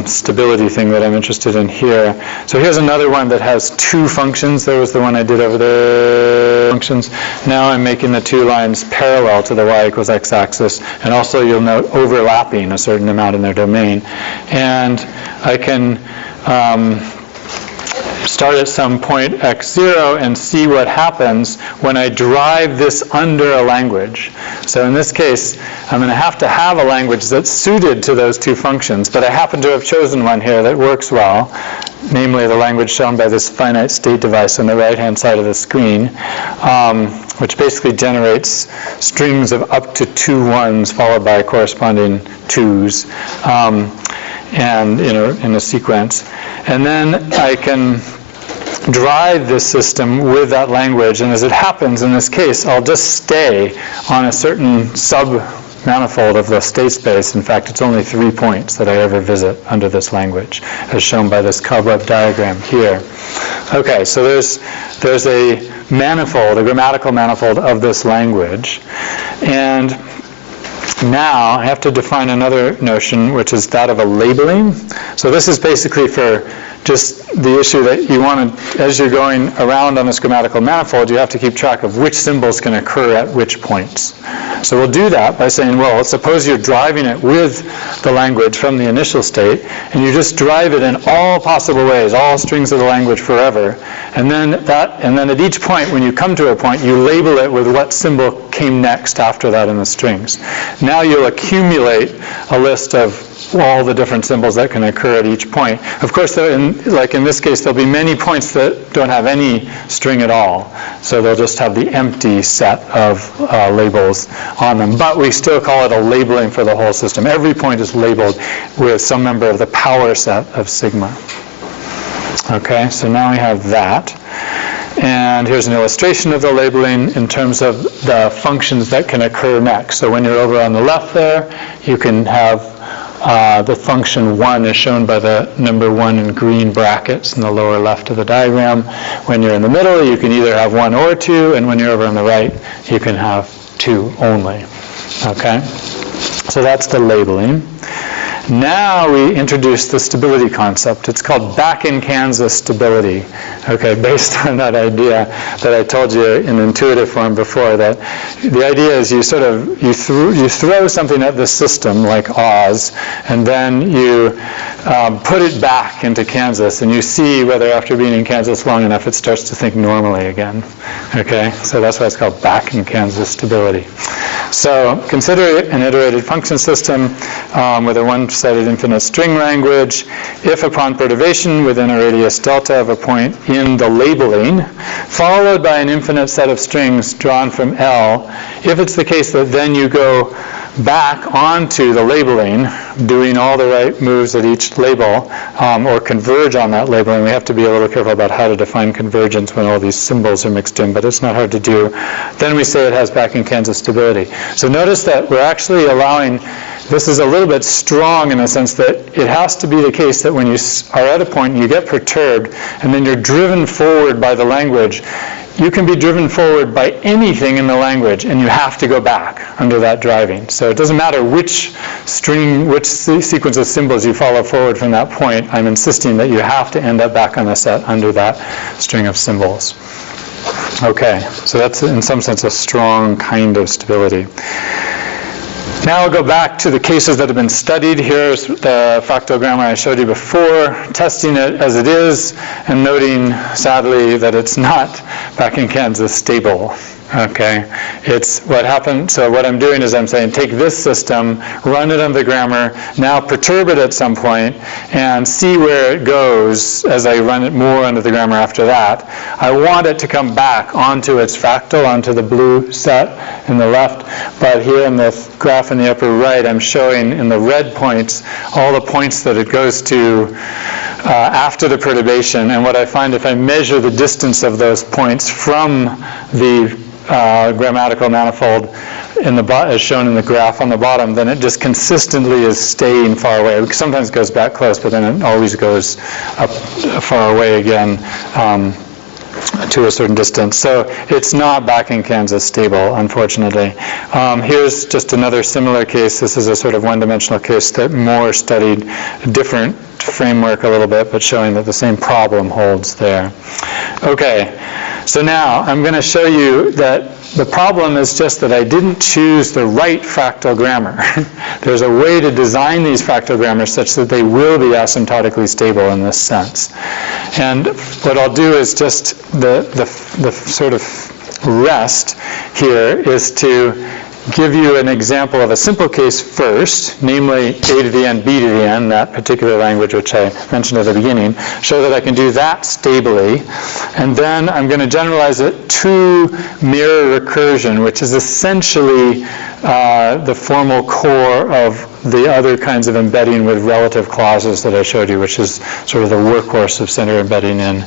stability thing that I'm interested in here. So here's another one that has two functions. There was the one I did over there, functions. Now I'm making the two lines parallel to the y equals x axis, and also you'll note overlapping a certain amount in their domain. And I can start at some point x0 and see what happens when I drive this under a language. So in this case, I'm going to have a language that's suited to those two functions, but I happen to have chosen one here that works well, namely the language shown by this finite state device on the right-hand side of the screen, which basically generates strings of up to 2 ones followed by corresponding 2s, and in a sequence. And then I can drive this system with that language, and as it happens in this case, I'll just stay on a certain sub-manifold of the state space. In fact, it's only 3 points that I ever visit under this language, as shown by this cobweb diagram here. Okay, so there's a manifold, a grammatical manifold of this language, and now I have to define another notion, which is that of a labeling. So this is basically for just the issue that you want to, as you're going around on this grammatical manifold, you have to keep track of which symbols can occur at which points. So we'll do that by saying, well, suppose you're driving it with the language from the initial state, and you just drive it in all possible ways, all strings of the language forever. And then at each point, when you come to a point, you label it with what symbol came next after that in the strings. Now you'll accumulate a list of all the different symbols that can occur at each point. Of course, like in this case, there'll be many points that don't have any string at all. So they'll just have the empty set of labels on them. But we still call it a labeling for the whole system. Every point is labeled with some member of the power set of sigma. Okay, so now we have that. And here's an illustration of the labeling in terms of the functions that can occur next. So when you're over on the left there, you can have the function 1 is shown by the number 1 in green brackets in the lower left of the diagram. When you're in the middle, you can either have 1 or 2, and when you're over on the right, you can have 2 only. Okay? So that's the labeling. Now we introduce the stability concept. It's called back-in-Kansas stability, okay, based on that idea that I told you in intuitive form before, that the idea is you throw something at the system like Oz, and then you put it back into Kansas, and you see whether after being in Kansas long enough it starts to think normally again. Okay, so that's why it's called back-in-Kansas stability. So consider an iterated function system with a one-sided infinite string language. If upon perturbation within a radius delta of a point in the labeling, followed by an infinite set of strings drawn from L, if it's the case that then you go back onto the labeling, doing all the right moves at each label, or converge on that labeling. We have to be a little careful about how to define convergence when all these symbols are mixed in, but it's not hard to do. Then we say it has back-in-Kansas stability. So notice that we're actually allowing, this is a little bit strong in the sense that it has to be the case that when you are at a point, you get perturbed, and then you're driven forward by the language. You can be driven forward by anything in the language, and you have to go back under that driving. So it doesn't matter which string, which sequence of symbols you follow forward from that point. I'm insisting that you have to end up back on the set under that string of symbols. Okay, so that's in some sense a strong kind of stability. Now I'll go back to the cases that have been studied. Here's the fractal grammar I showed you before, testing it as it is, and noting, sadly, that it's not back-in-Kansas stable. Okay, it's what happened. So what I'm doing is I'm saying take this system, run it on the grammar, now perturb it at some point, and see where it goes as I run it more under the grammar after that. I want it to come back onto its fractal, onto the blue set in the left, but here in the graph in the upper right, I'm showing in the red points all the points that it goes to after the perturbation. And what I find, if I measure the distance of those points from the grammatical manifold as shown in the graph on the bottom, then it just consistently is staying far away. It sometimes goes back close, but then it always goes up far away again to a certain distance. So it's not back-in-Kansas stable, unfortunately. Here's just another similar case. This is a sort of one-dimensional case that Moore studied, a different framework a little bit, but showing that the same problem holds there. Okay. So now I'm going to show you that the problem is just that I didn't choose the right fractal grammar. There's a way to design these fractal grammars such that they will be asymptotically stable in this sense. And what I'll do is just the sort of rest here is to give you an example of a simple case first, namely A to the n, B to the n, that particular language which I mentioned at the beginning, show that I can do that stably. And then I'm going to generalize it to mirror recursion, which is essentially the formal core of the other kinds of embedding with relative clauses that I showed you, which is sort of the workhorse of center embedding in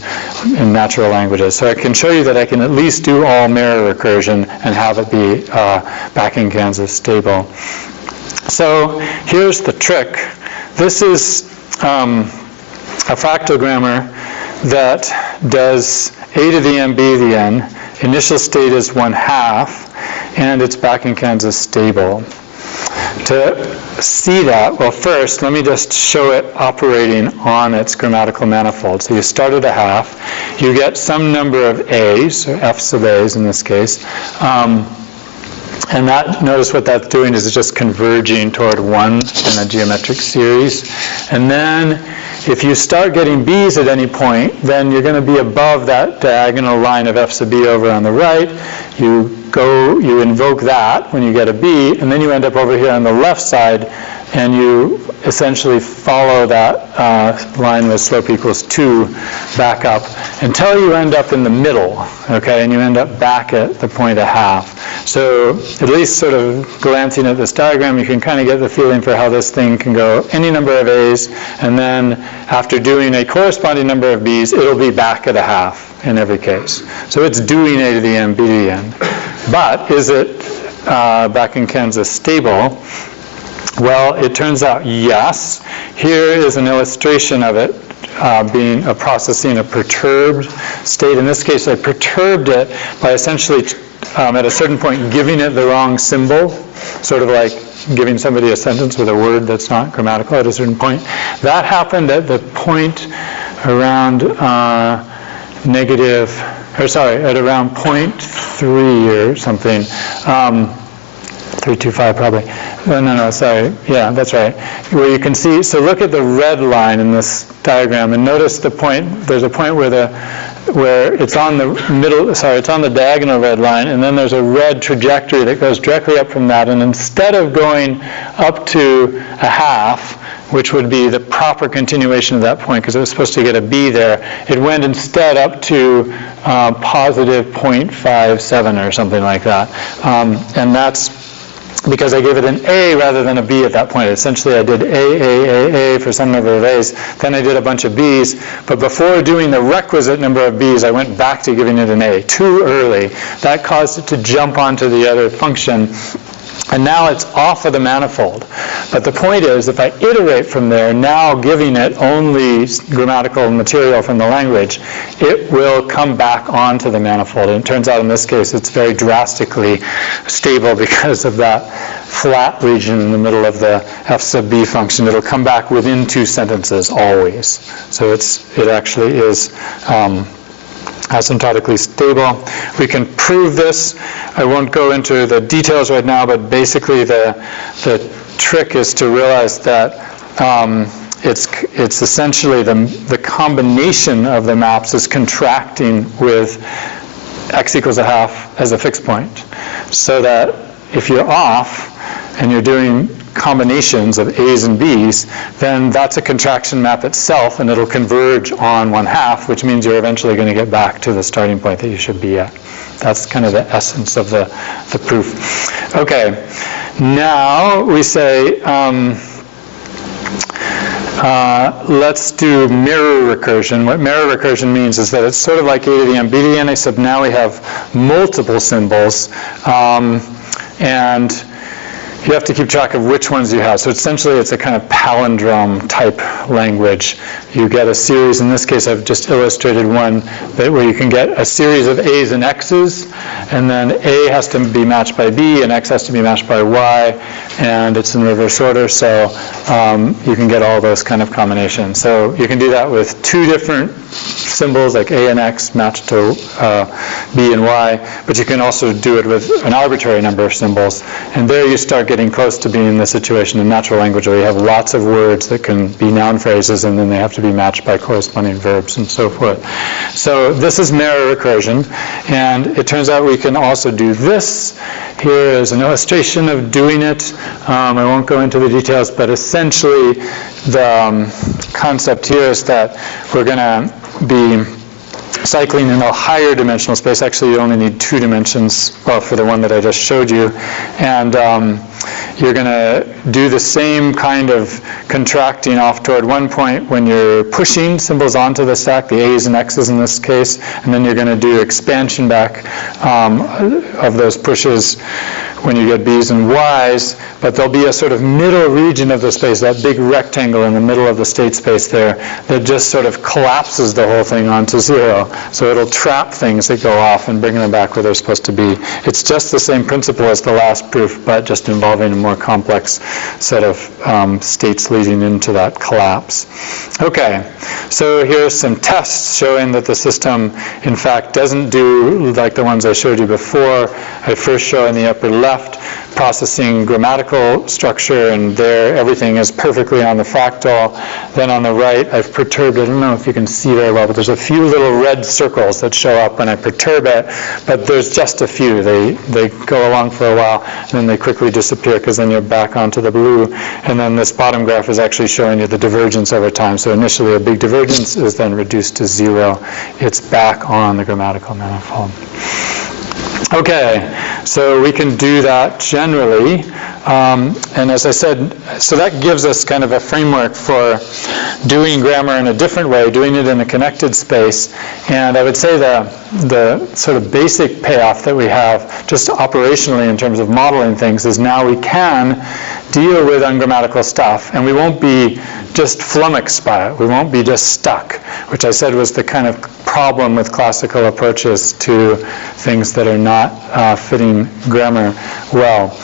natural languages. So I can show you that I can at least do all mirror recursion and have it be back-in-Kansas stable. So here's the trick. This is a fractal grammar that does A to the n, B to the n. Initial state is 1/2, and it's back-in-Kansas stable. To see that, well, first, let me just show it operating on its grammatical manifold. So you start at 1/2. You get some number of a's, or f sub a's in this case. And that, notice what that's doing is it's just converging toward 1 in a geometric series. And then if you start getting b's at any point, then you're going to be above that diagonal line of f sub b over on the right. You invoke that when you get a b, and then you end up over here on the left side, and you essentially follow that line with slope equals 2 back up until you end up in the middle, okay, and you end up back at the point 1/2. So at least sort of glancing at this diagram, you can kind of get the feeling for how this thing can go any number of a's, and then after doing a corresponding number of b's, it'll be back at 1/2 in every case. So it's doing a to the n, b to the n. But is it, back in Kansas, stable? Well, it turns out yes. Here is an illustration of it being a processing a perturbed state. In this case, I perturbed it by essentially, at a certain point, giving it the wrong symbol, sort of like giving somebody a sentence with a word that's not grammatical at a certain point. That happened at the point around at around 0.3 or something. 325 probably. No, sorry. Yeah, that's right. Where you can see, so look at the red line in this diagram and notice the point, there's a point where it's on the middle, it's on the diagonal red line, and then there's a red trajectory that goes directly up from that, and instead of going up to 1/2, which would be the proper continuation of that point because it was supposed to get a b there, it went instead up to positive 0.57 or something like that. And that's because I gave it an A rather than a B at that point. Essentially, I did A for some number of A's. Then I did a bunch of B's. But before doing the requisite number of B's, I went back to giving it an A too early. That caused it to jump onto the other function. And now it's off of the manifold. But the point is, if I iterate from there, now giving it only grammatical material from the language, it will come back onto the manifold. And it turns out in this case, it's very drastically stable because of that flat region in the middle of the f sub b function. It'll come back within 2 sentences always. So it actually is asymptotically stable. We can prove this. I won't go into the details right now, but basically the trick is to realize that it's essentially the combination of the maps is contracting with x equals 1/2 as a fixed point. So that if you're off and you're doing combinations of A's and B's, then that's a contraction map itself, and it'll converge on 1/2, which means you're eventually going to get back to the starting point that you should be at. That's kind of the essence of the proof. Okay, now we say, let's do mirror recursion. What mirror recursion means is that it's sort of like A to the n, B to the n, except now we have multiple symbols, and you have to keep track of which ones you have. So essentially it's a kind of palindrome type language. You get a series, in this case I've just illustrated one, where you can get a series of A's and X's, and then A has to be matched by B and X has to be matched by Y, and it's in reverse order, so you can get all those kind of combinations. So you can do that with 2 different symbols like A and X matched to B and Y, but you can also do it with an arbitrary number of symbols, and there you start getting close to being in the situation in natural language where you have lots of words that can be noun phrases, and then they have to be matched by corresponding verbs and so forth. So this is mirror recursion, and it turns out we can also do this. Here is an illustration of doing it. I won't go into the details, but essentially the concept here is that we're going to be cycling in a higher dimensional space. Actually, you only need 2 dimensions, well, for the one that I just showed you. And you're going to do the same kind of contracting off toward one point when you're pushing symbols onto the stack, the A's and X's in this case, and then you're going to do expansion back of those pushes when you get B's and Y's, but there'll be a sort of middle region of the space, that big rectangle in the middle of the state space there, that just sort of collapses the whole thing onto 0. So it'll trap things that go off and bring them back where they're supposed to be. It's just the same principle as the last proof, but just involving a more complex set of states leading into that collapse. Okay, so here's some tests showing that the system, in fact, doesn't do like the ones I showed you before. I first show in the upper left processing grammatical structure, and there everything is perfectly on the fractal. Then on the right, I've perturbed it. I don't know if you can see very well, but there's a few little red circles that show up when I perturb it, but there's just a few. They go along for a while, and then they quickly disappear because then you're back onto the blue. And then this bottom graph is actually showing you the divergence over time. So initially a big divergence is then reduced to 0. It's back on the grammatical manifold. Okay, so we can do that generally, and as I said, so that gives us kind of a framework for doing grammar in a different way, doing it in a connected space. And I would say the sort of basic payoff that we have, just operationally in terms of modeling things, is now we can deal with ungrammatical stuff, and we won't be just flummoxed by it. We won't be just stuck, which I said was the kind of problem with classical approaches to things that are not fitting grammar well.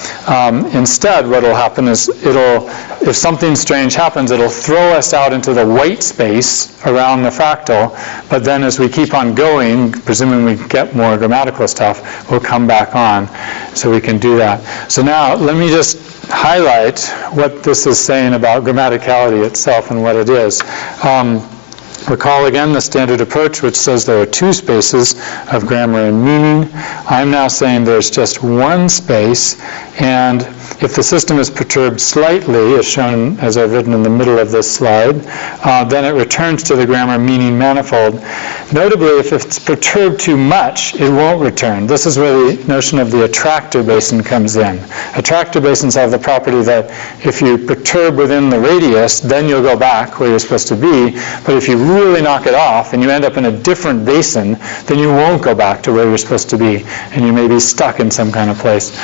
Instead, what will happen is if something strange happens, it'll throw us out into the white space around the fractal, but then as we keep on going, presuming we get more grammatical stuff, we'll come back on. So we can do that. So now, let me just highlight what this is saying about grammaticality itself and what it is. Recall again the standard approach, which says there are two spaces of grammar and meaning. I'm now saying there's just one space, and if the system is perturbed slightly, as shown as I've written in the middle of this slide, then it returns to the grammar meaning manifold. Notably, if it's perturbed too much, it won't return. This is where the notion of the attractor basin comes in. Attractor basins have the property that if you perturb within the radius, then you'll go back where you're supposed to be. But if you really knock it off and you end up in a different basin, then you won't go back to where you're supposed to be, and you may be stuck in some kind of place.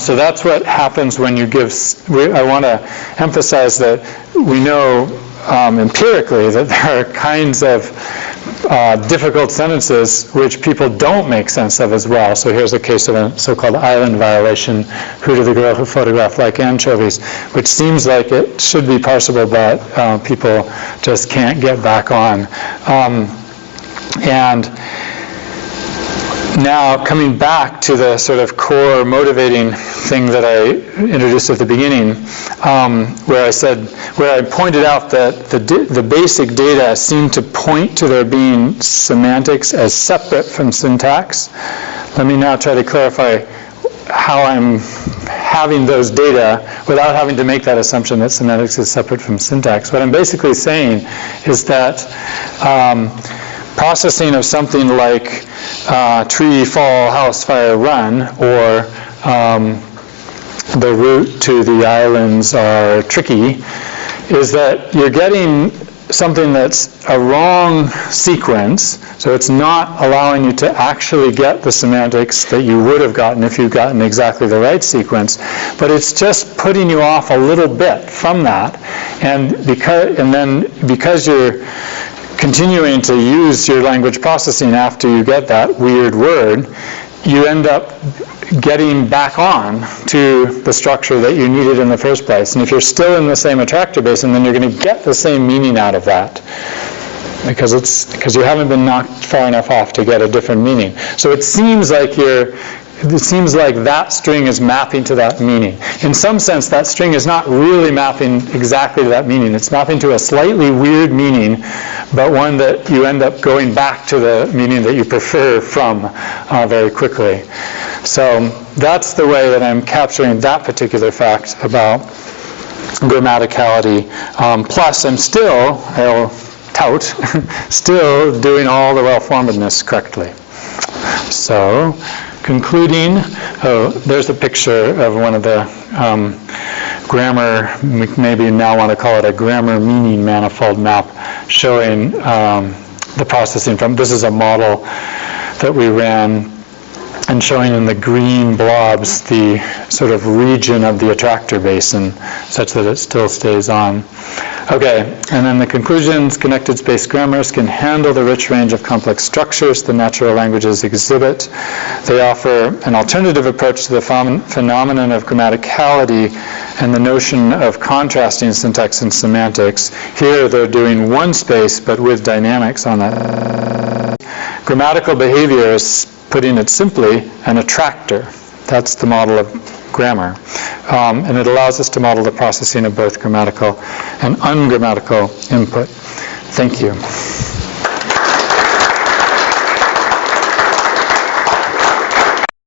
So that's what happens when you give. I want to emphasize that we know empirically that there are kinds of difficult sentences which people don't make sense of as well. So here's a case of a so-called island violation, who to the girl who photographed like anchovies, which seems like it should be parsable, but people just can't get back on. And now coming back to the sort of core motivating thing that I introduced at the beginning, where I pointed out that the basic data seem to point to there being semantics as separate from syntax. Let me now try to clarify how I'm having those data without having to make that assumption that semantics is separate from syntax. What I'm basically saying is that processing of something like tree, fall, house, fire, run, or the route to the islands are tricky, is that you're getting something that's a wrong sequence, so it's not allowing you to actually get the semantics that you would have gotten if you'd gotten exactly the right sequence, but it's just putting you off a little bit from that, and then because you're continuing to use your language processing after you get that weird word, you end up getting back on to the structure that you needed in the first place. And if you're still in the same attractor basin, then you're going to get the same meaning out of that, because you haven't been knocked far enough off to get a different meaning. So it seems like that string is mapping to that meaning. In some sense, that string is not really mapping exactly to that meaning. It's mapping to a slightly weird meaning, but one that you end up going back to the meaning that you prefer from very quickly. So that's the way that I'm capturing that particular fact about grammaticality. Plus, I'm still, I'll tout, still doing all the well-formedness correctly. So, concluding, there's a picture of one of the grammar, maybe now want to call it a grammar meaning manifold map, showing the processing from, this is a model that we ran, and showing in the green blobs the sort of region of the attractor basin, such that it still stays on. Okay, and then the conclusions: connected space grammars can handle the rich range of complex structures the natural languages exhibit. They offer an alternative approach to the phenomenon of grammaticality and the notion of contrasting syntax and semantics. Here they're doing one space, but with dynamics on that. Grammatical behavior is, putting it simply, an attractor. That's the model of grammar. And it allows us to model the processing of both grammatical and ungrammatical input. Thank you.